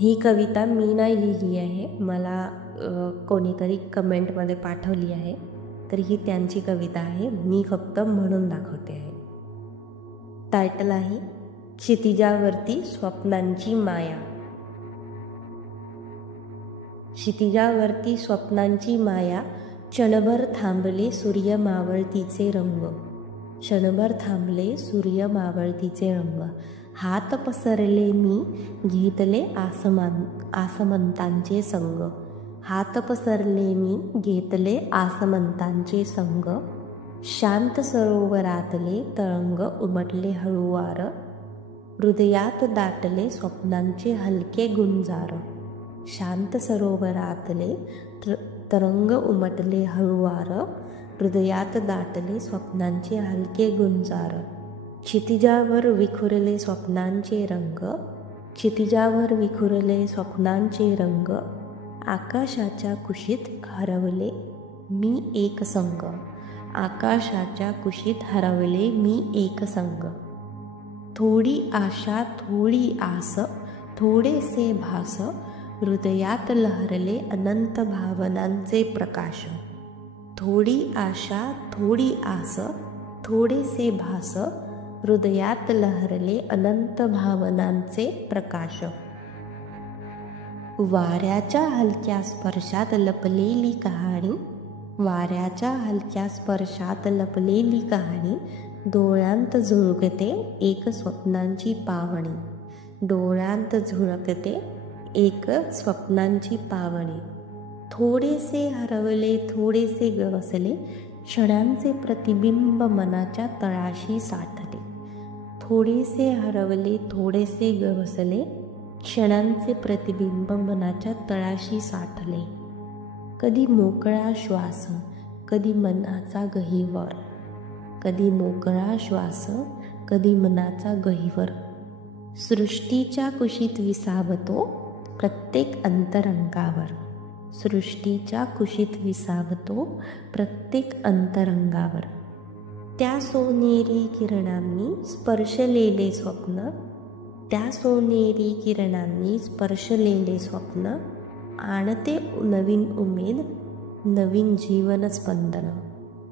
ही कविता मी नाही लिहिली आहे, मला कोणीतरी कमेंटमध्ये पाठवली आहे, तर ही त्यांची कविता आहे, मी फक्त म्हणून दाखवते आहे. टायटल आहे क्षितिजावरती स्वप्नांची माया. क्षितिजावरती स्वप्नांची माया, क्षणभर थांबले सूर्य मावळतीचे रंग. क्षणभर थांबले सूर्य मावळतीचे रंग. हात पसरले मी घेतले आसमंतांचे संग. हात पसरले मी घेतले आसमंतांचे संग. शांत सरोवरातले तरंग उमटले हळूवार. हृदयात दाटले स्वप्नांचे हलके गुंजार. शांत सरोवरातले तरंग उमटले हळूवार. हृदयात दाटले स्वप्नांचे हलके गुंजार. क्षितिजावर विखुरले स्वप्नांचे रंग. क्षितिजावर विखुरले स्वप्नांचे रंग. आकाशाच्या कुशीत हरवले मी एक संग. आकाशाच्या कुशीत हरवले मी एक संग. थोडी आशा थोडी आस थोडेसे भास. हृदयात लहरले अनंत भावनांचे प्रकाश. थोडी आशा थोडी आस थोडेसे भास. हृदयात लहरले अनंत भावनांचे प्रकाश. वाऱ्याच्या हलक्या स्पर्शात लपलेली कहाणी. वाऱ्याच्या हलक्या स्पर्शात लपलेली कहाणी. डोळ्यांत झुळकते एक स्वप्नांची पावणी. डोळ्यांत झुळकते एक स्वप्नांची पावणी. थोडेसे हरवले थोडेसे गवसले. क्षणांचे प्रतिबिंब मनाच्या तळाशी साठले. थोडेसे हरवले थोडेसे गवसले. क्षणांचे प्रतिबिंब मनाच्या तळाशी साठले. कधी मोकळा श्वास कधी मनाचा गहिवर. कधी मोकळा श्वास कधी मनाचा गहिवर. सृष्टीच्या कुशीत विसावतो प्रत्येक अंतरंगावर. सृष्टीच्या कुशीत विसावतो प्रत्येक अंतरंगावर. त्या सोनेरी किरणांनी स्पर्शलेले स्वप्न. त्या सोनेरी किरणांनी स्पर्शलेले स्वप्न. आणते नवीन उमेद नवीन जीवन स्पंदन.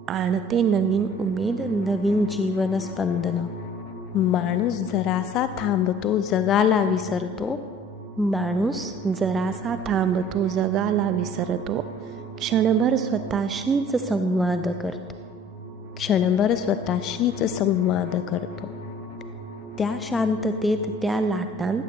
आणते नवीन उमेद नवीन जीवन स्पंदन. माणूस जरासा थांबतो जगाला विसरतो. माणूस जरासा थांबतो जगाला विसरतो. क्षणभर स्वतःशीच संवाद करतो. क्षणभर स्वतःशीच संवाद करतो. त्या शांततेत त्या लाटांत